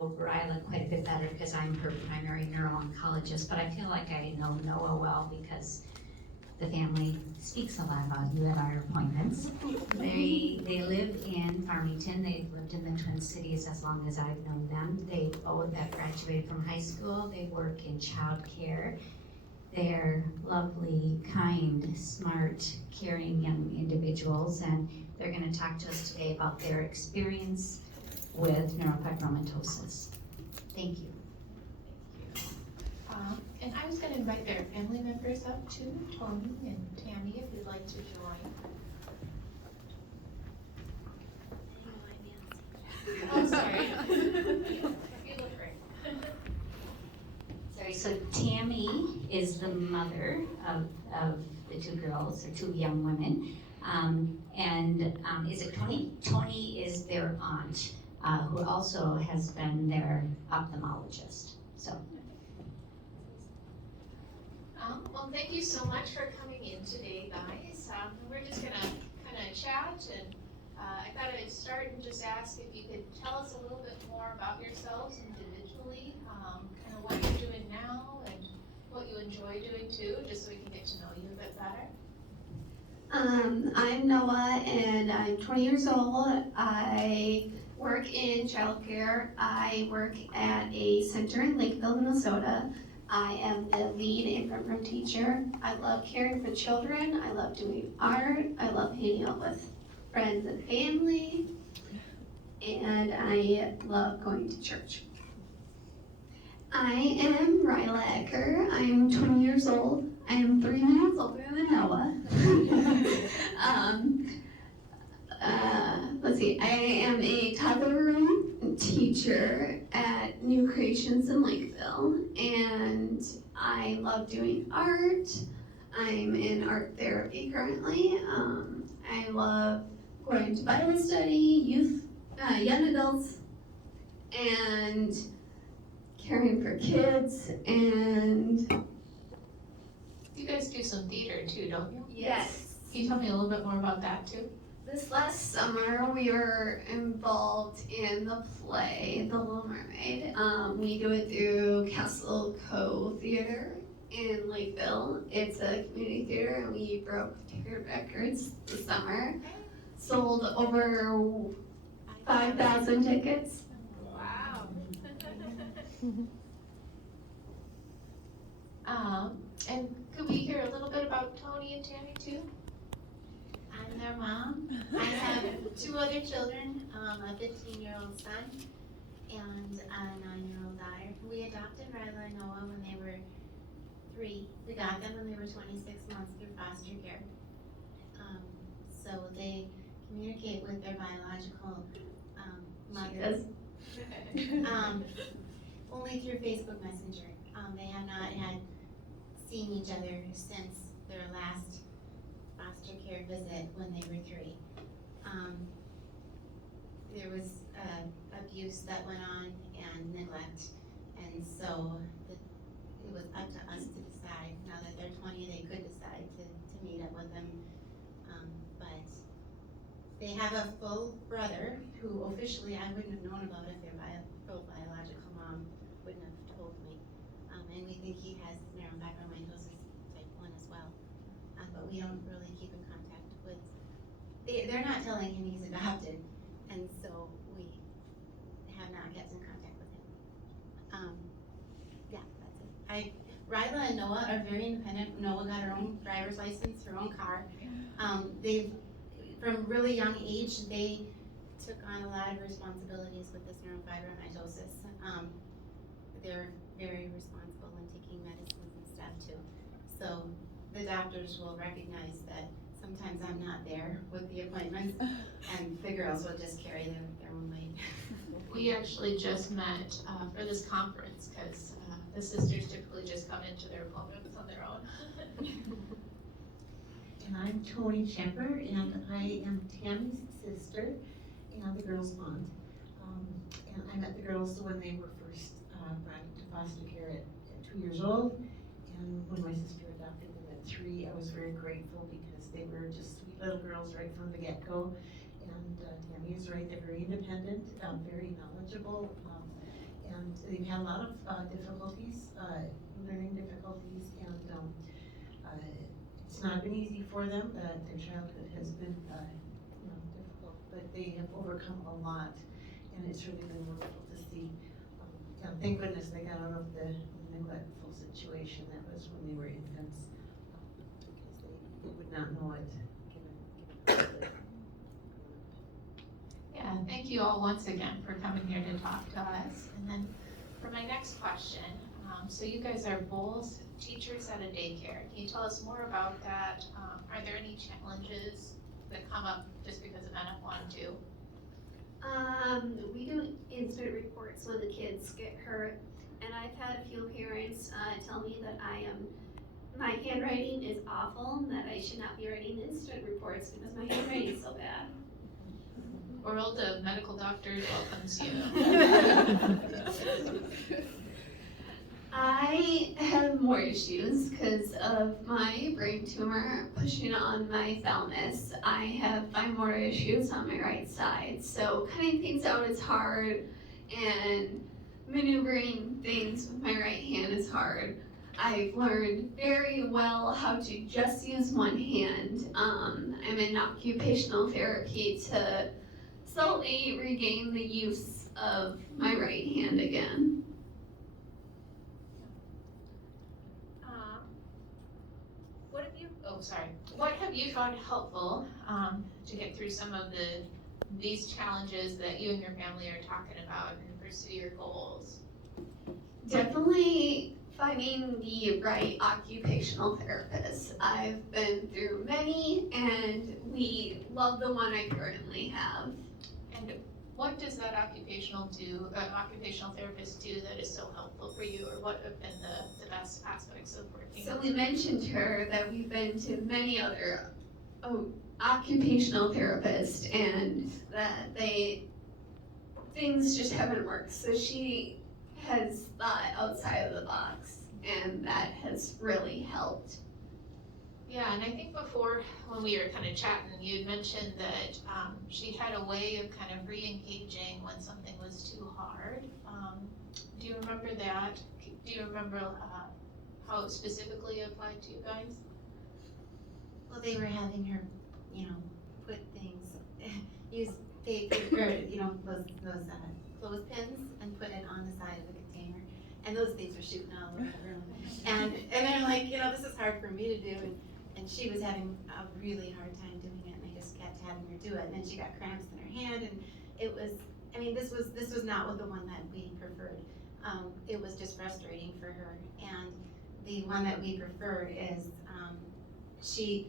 Ryla quite a bit better because I'm her primary neuro-oncologist, but I feel like I know Noah well because the family speaks a lot about you at our appointments. They live in Farmington. They've lived in the Twin Cities as long as I've known them. They both have graduated from high school. They work in child care. They're lovely, kind, smart, caring young individuals, and they're going to talk to us today about their experience with neurofibromatosis. Thank you. And I was going to invite their family members up too, Toni and Tammy, if you'd like to join. Oh, sorry. You look great. Sorry, so Tammy is the mother of the two girls, or two young women. Is it Toni? Toni is their aunt, who also has been their ophthalmologist. So. Well, thank you so much for coming in today, guys. We're just going to kind of chat, and I thought I'd start and just ask if you could tell us a little bit more about yourselves individually, kind of what you're doing now and what you enjoy doing too, just so we can get to know you a bit better. I'm Noah, and I'm 20 years old. I work in childcare. I work at a center in Lakeville, Minnesota. I am the lead infant room teacher. I love caring for children. I love doing art. I love hanging out with friends and family. And I love going to church. I am Ryla Ecker. I'm 20 years old. I am 3 minutes older than Noah. Let's see, I am a toddler room teacher at New Creations in Lakeville, and I love doing art. I'm in art therapy currently. I love going to Bible study, youth, young adults, and caring for kids, and... You guys do some theater too, don't you? Yes. Can you tell me a little bit more about that too? This last summer, we were involved in the play, The Little Mermaid. We do it through Castle Cove Theater in Lakeville. It's a community theater, and we broke ticket records this summer. Sold over 5,000 tickets. Wow. And could we hear a little bit about Toni and Tammy too? I'm their mom. I have 2 other children, a 15-year-old son and a 9-year-old daughter. We adopted Ryla and Noah when they were 3. We got them when they were 26 months through foster care. So they communicate with their biological mothers. Only through Facebook Messenger. They have not had seen each other since their last foster care visit when they were 3. There was abuse that went on and neglect, and so it was up to us to decide. Now that they're 20, they could decide to meet up with them, but they have a full brother who officially I wouldn't have known about if their full biological mom wouldn't have told me, and we think he has neurofibromatosis type 1 as well. But we don't really keep in contact with, they're not telling him he's adopted, and so we have not kept in contact with him. Yeah, that's it. Ryla and Noah are very independent. Noah got her own driver's license, her own car. From really young age, they took on a lot of responsibilities with this neurofibromatosis. They're very responsible in taking medicines and stuff too. So the doctors will recognize that sometimes I'm not there with the appointments, and the girls will just carry their own weight. We actually just met for this conference because the sisters typically just come into their appointments on their own. And I'm Toni Scheper, and I am Tammy's sister and the girls' aunt. And I met the girls when they were first brought into foster care at 2 years old. And when my sister adopted them at 3, I was very grateful because they were just sweet little girls right from the get-go. And Tammy is right, they're very independent, very knowledgeable, they've had a lot of difficulties, learning difficulties, and it's not been easy for them. Their childhood has been, difficult, but they have overcome a lot, and it's really been wonderful to see. Thank goodness they got out of the neglectful situation that was when they were infants, because they would not know it. Yeah, thank you all once again for coming here to talk to us. And then for my next question, so you guys are both teachers at a daycare. Can you tell us more about that? Are there any challenges that come up just because of NF1 too? We do incident reports when the kids get hurt, and I've had a few parents tell me that my handwriting is awful and that I should not be writing incident reports because my handwriting is so bad. World of medical doctors welcomes you. I have more issues because of my brain tumor pushing on my thalamus. I have 5 more issues on my right side, so cutting things out is hard, and maneuvering things with my right hand is hard. I've learned very well how to just use one hand. I'm in occupational therapy to slowly regain the use of my right hand again. What have you found helpful to get through some of these challenges that you and your family are talking about and pursue your goals? Definitely finding the right occupational therapist. I've been through many, and we love the one I currently have. And what does that occupational therapist do that is so helpful for you, or what have been the best aspects of working? So we mentioned to her that we've been to many other occupational therapists, and that things just haven't worked. So she has thought outside of the box, and that has really helped. Yeah, and I think before, when we were kind of chatting, you had mentioned that she had a way of kind of re-engaging when something was too hard. Do you remember that? Do you remember how it specifically applied to you guys? Well, they were having her, put things, use tape or, those clothespins and put it on the side of the container. And those things were shooting all over the room. And they're like, this is hard for me to do. And she was having a really hard time doing it, and I just kept having her do it. And then she got cramps in her hand, and it was, this was not the one that we preferred. It was just frustrating for her. And the one that we prefer is, she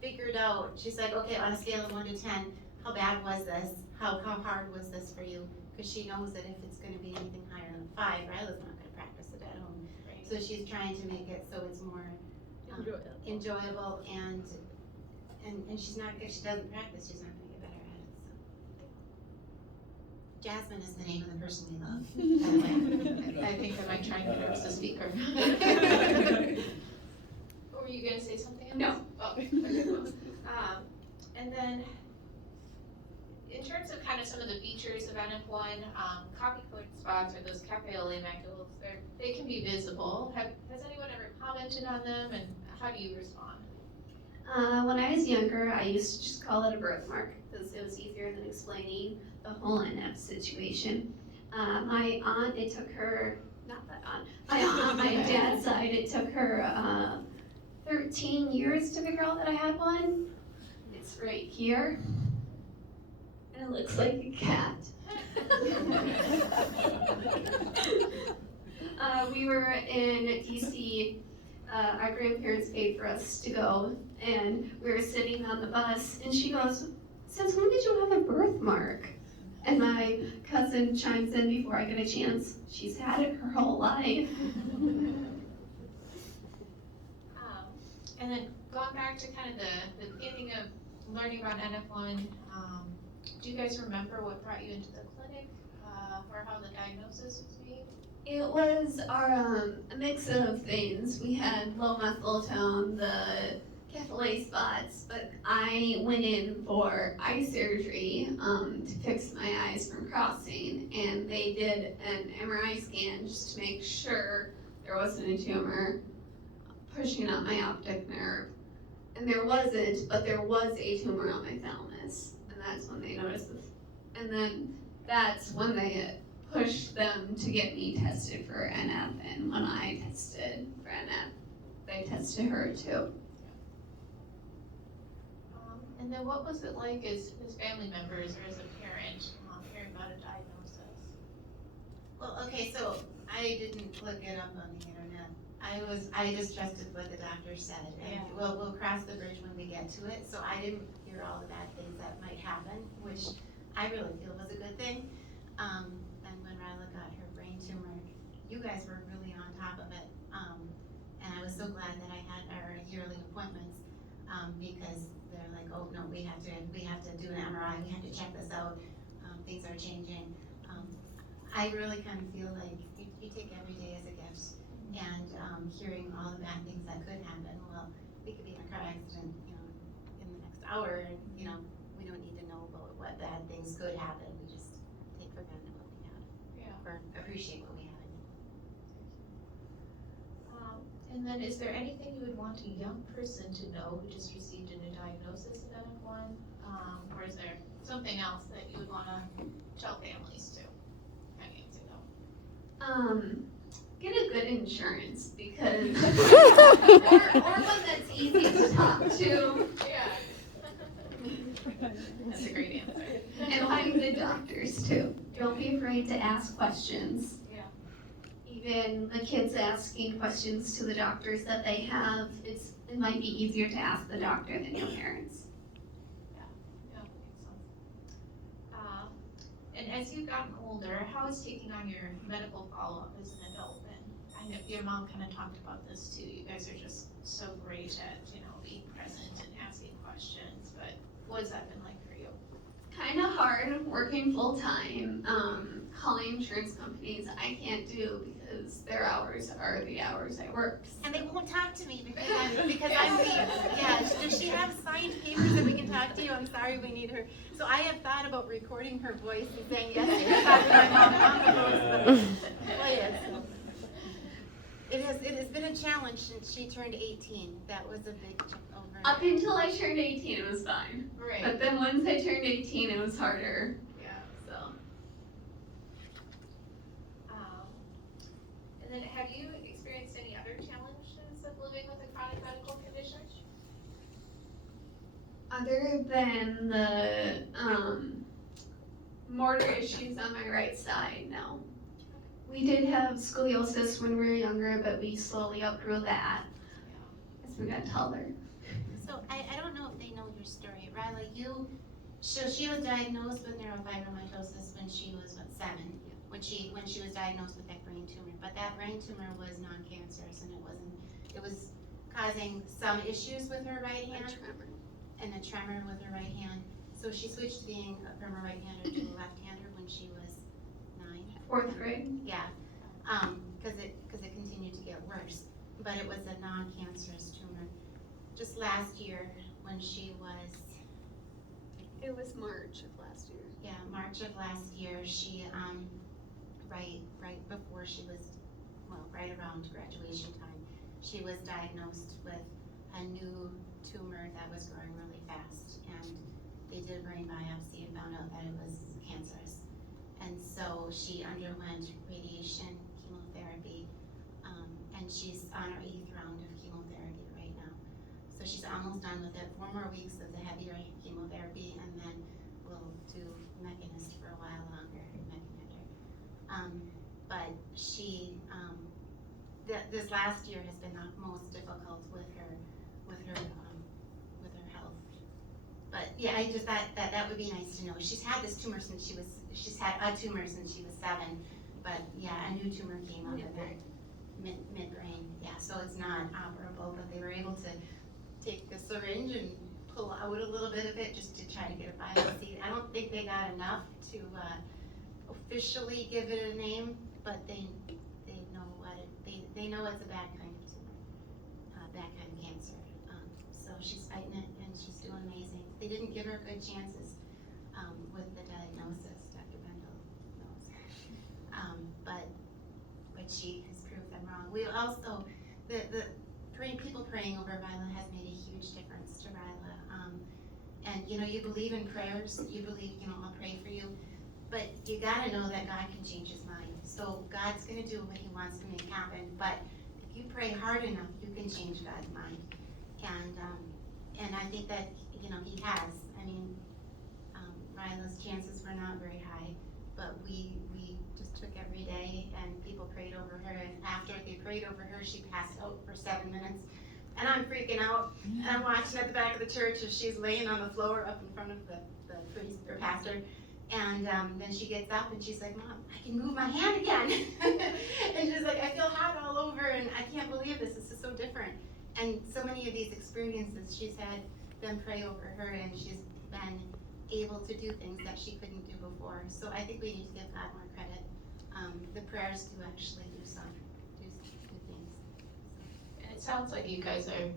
figured out, she's like, okay, on a scale of 1 to 10, how bad was this? How hard was this for you? Because she knows that if it's going to be anything higher than 5, Ryla's not going to practice it at home. Right. So she's trying to make it so it's more enjoyable, and she's not, if she doesn't practice, she's not going to get better at it. So Jasmine is the name of the person we love, by the way. I think I might try and get her as a speaker. Or were you going to say something else? No. Oh, okay, cool. And then, in terms of kind of some of the features of NF1, copy code spots, or those cafe au lait macules, they can be visible. Has anyone ever commented on them, and how do you respond? When I was younger, I used to just call it a birthmark because it was easier than explaining the whole NF situation. My aunt, it took her, not that aunt, my aunt on my dad's side, it took her 13 years to figure out that I had one. It's right here. And it looks like a cat. We were in DC, our grandparents paid for us to go, and we were sitting on the bus, and she goes, "Since when did you have a birthmark?" And my cousin chimes in before I get a chance, "She's had it her whole life." And then going back to kind of the beginning of learning about NF1, do you guys remember what brought you into the clinic, or how the diagnosis was made? It was a mix of things. We had low methyl tone, the capillae spots, but I went in for eye surgery to fix my eyes from crossing, and they did an MRI scan just to make sure there wasn't a tumor pushing up my optic nerve. And there wasn't, but there was a tumor on my thalamus, and that's when they noticed this. And then that's when they pushed them to get me tested for NF, and when I tested for NF, they tested her too. And then what was it like as family members or as a parent hearing about a diagnosis? Well, okay, so I didn't look it up on the internet. I just trusted what the doctor said, and Yeah. we'll cross the bridge when we get to it. So I didn't hear all the bad things that might happen, which I really feel was a good thing. And when Ryla got her brain tumor, you guys were really on top of it. And I was so glad that I had our yearly appointments, because they're like, oh no, we have to do an MRI, we have to check this out. Things are changing. I really kind of feel like you take every day as a gift, and hearing all the bad things that could happen. Well, we could be in a car accident, in the next hour, and we don't need to know about what bad things could happen. We just take for granted what we have, Yeah. or appreciate what we have. And then is there anything you would want a young person to know who just received a new diagnosis of NF1? Or is there something else that you would want to tell families to Get a good insurance, because or one that's easy to talk to, Yeah. That's a great answer. and find good doctors too. Don't be afraid to ask questions. Yeah. Even the kids asking questions to the doctors that they have, it might be easier to ask the doctor than your parents. Yeah, that makes sense. And as you've gotten older, how is taking on your medical follow-up as an adult been? I know your mom kind of talked about this too. You guys are just so great at, being present and asking questions, but what has that been like for you? Kind of hard working full time. Calling insurance companies I can't do because their hours are the hours I work. And they won't talk to me because I'm weak. Yeah, does she have signed papers that we can talk to you? I'm sorry, we need her. So I have thought about recording her voice and saying, yes, you can talk to my mom on the phone, but play it. So. It has been a challenge since she turned 18. That was a big jump over. Up until I turned 18, it was fine. Right. But then once I turned 18, it was harder. Yeah. So. And then have you experienced any other challenges of living with a chronic medical condition? Other than the motor issues on my right side, no. We did have scoliosis when we were younger, but we slowly outgrew that as we got taller. So I don't know if they know your story. Ryla, she was diagnosed with neurofibromatosis when she was, 7? When she was diagnosed with that brain tumor. But that brain tumor was non-cancerous, and it was causing some issues with her right hand. And a tremor with her right hand. So she switched being from a right-hander to a left-hander when she was 9. 4th grade. Yeah, because it continued to get worse. But it was a non-cancerous tumor. Just last year, when she was... It was March of last year. Yeah, March of last year, she, right before she was, right around graduation time, she was diagnosed with a new tumor that was growing really fast, and they did a brain biopsy and found out that it was cancerous. And so she underwent radiation chemotherapy, and she's on her 8th round of chemotherapy right now. So she's almost done with it. 4 more weeks of the heavier chemotherapy, and then we'll do Mechanist for a while longer, but she, this last year has been the most difficult with her health. But yeah, I just thought that would be nice to know. She's had this tumor since she's had a tumor since she was 7, but yeah, a new tumor came up in her midbrain. Yeah, so it's not operable, but they were able to take the syringe and pull out a little bit of it just to try to get a biopsy. I don't think they got enough to officially give it a name, but they know what they know it's a bad kind of tumor, bad kind of cancer. So she's fighting it and she's doing amazing. They didn't give her good chances with the diagnosis, Dr. Bendel knows. But she has proved them wrong. We also, people praying over Ryla has made a huge difference to Ryla. And you believe in prayers, you believe, I'll pray for you, but you gotta know that God can change his mind. So God's gonna do what he wants to make happen, but if you pray hard enough, you can change God's mind. And I think that, he has. I mean, Ryla's chances were not very high, but we just took every day and people prayed over her, and after they prayed over her, she passed out for 7 minutes. And I'm freaking out, and I'm watching at the back of the church as she's laying on the floor up in front of the priest or pastor. And then she gets up and she's like, Mom, I can move my hand again. And she's like, I feel hot all over and I can't believe this. This is so different. And so many of these experiences, she's had them pray over her and she's been able to do things that she couldn't do before. So I think we need to give God more credit. The prayers do actually do things. And it sounds like you guys are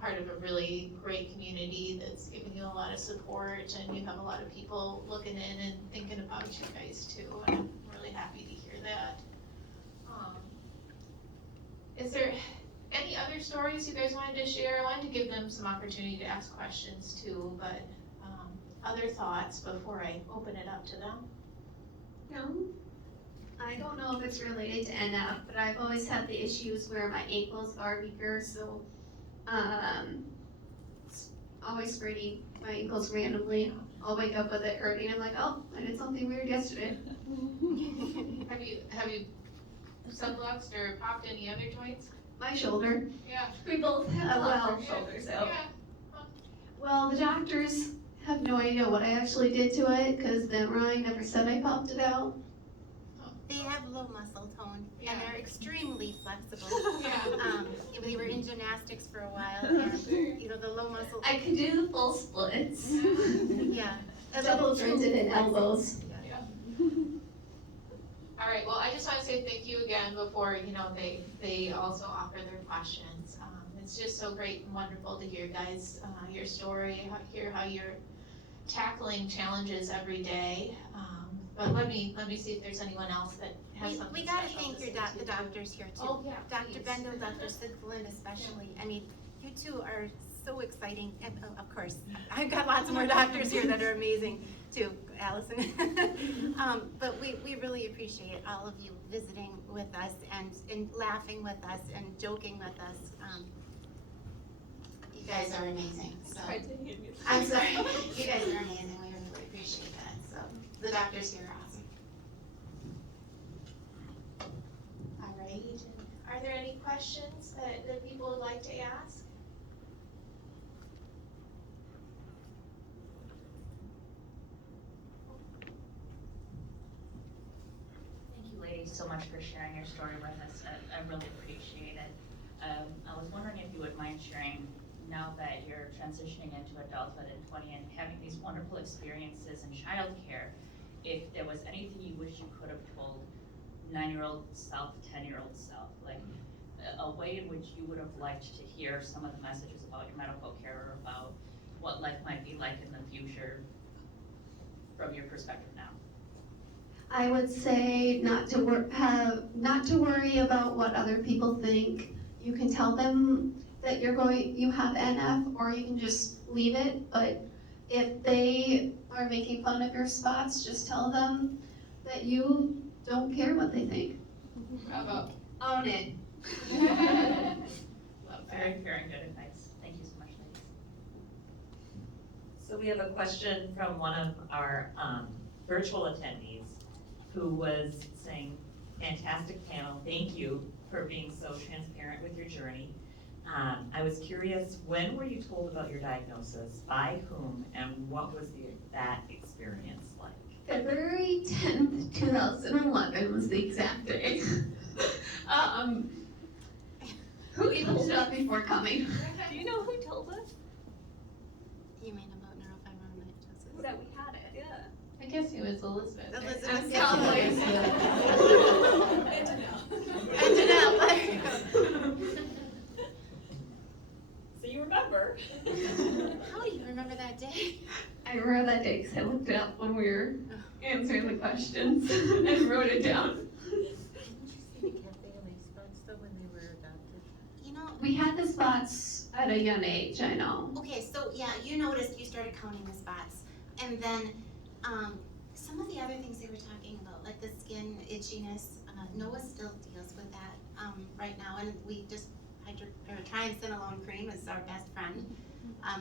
part of a really great community that's giving you a lot of support, and you have a lot of people looking in and thinking about you guys too, and I'm really happy to hear that. Is there any other stories you guys wanted to share? I wanted to give them some opportunity to ask questions too, but other thoughts before I open it up to them? No, I don't know if it's related to NF, but I've always had the issues where my ankles are weaker, so it's always spraining my ankles randomly. I'll wake up with it hurting. I'm like, oh, I did something weird yesterday. Have you subluxed or popped any other joints? My shoulder. Yeah. We both have shoulders out. Yeah. Well, the doctors have no idea what I actually did to it because the MRI never said I popped it out. They have low muscle tone, Yeah. and they're extremely flexible. Yeah. We were in gymnastics for a while, and the low muscle. I could do the full splits. Yeah. Double jointed in elbows. All right, well, I just want to say thank you again before, they also offer their questions. It's just so great and wonderful to hear, guys, your story, hear how you're tackling challenges every day. But let me see if there's anyone else that has something We gotta special thank to your say the too. doctors here too. Oh, yeah, Dr. please. Bendel, Dr. Siqveland especially. I mean, you two are so exciting, and of course, I've got lots more doctors here that are amazing too, Allison. But we really appreciate all of you visiting with us and laughing with us and joking with us. You guys are amazing, so. I'm sorry, you guys are amazing, we really appreciate that, so. The doctors here are awesome. All right, are there any questions that people would like to ask? Thank you, ladies, so much for sharing your story with us. I really appreciate it. I was wondering if you would mind sharing, now that you're transitioning into adulthood in 20 and having these wonderful experiences in childcare, if there was anything you wish you could have told 9-year-old self, 10-year-old self, like a way in which you would have liked to hear some of the messages about your medical care or about what life might be like in the future from your perspective now. I would say not to worry about what other people think. You can tell them that you have NF, or you can just leave it. But if they are making fun of your spots, just tell them that you don't care what they think. Bravo. Own it. Love Very, that. very good advice. Thank you so much, ladies. So we have a question from one of our virtual attendees who was saying, fantastic panel, thank you for being so transparent with your journey. I was curious, when were you told about your diagnosis, by whom, and what was that experience like? February 10th, 2011 was the exact day. Who even stood up before coming? Do you know who told us You mean about neurofibromatosis? that we had it? Yeah. I guess it was Elizabeth. Elizabeth. Cowboys. And Janelle. So you remember? I remember that day because I looked it up when we were answering the questions and wrote it down. Didn't you see the cafe LA spots though when they were adopted? You know, We had the spots at a young age, I know. okay, so yeah, you noticed, you started counting the spots. And then, some of the other things they were talking about, like the skin itchiness, Noah still deals with that, right now, and we just, triamcinolone cream is our best friend.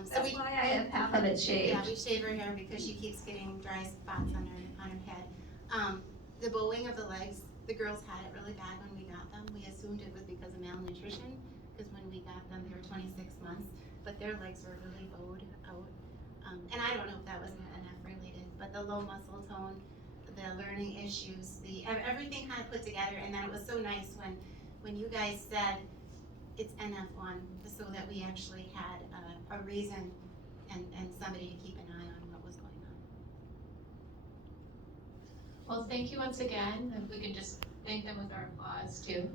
So That's we, why I have half of it shaved. yeah, we shave her hair because she keeps getting dry spots on her head. The bowing of the legs, the girls had it really bad when we got them. We assumed it was because of malnutrition, because when we got them, they were 26 months, but their legs were really bowed out. And I don't know if that was NF related, but the low muscle tone, the learning issues, everything kind of put together, and then it was so nice when you guys said it's NF1, so that we actually had a reason and somebody to keep an eye on what was going on. Well, thank you once again. If we could just thank them with our applause too.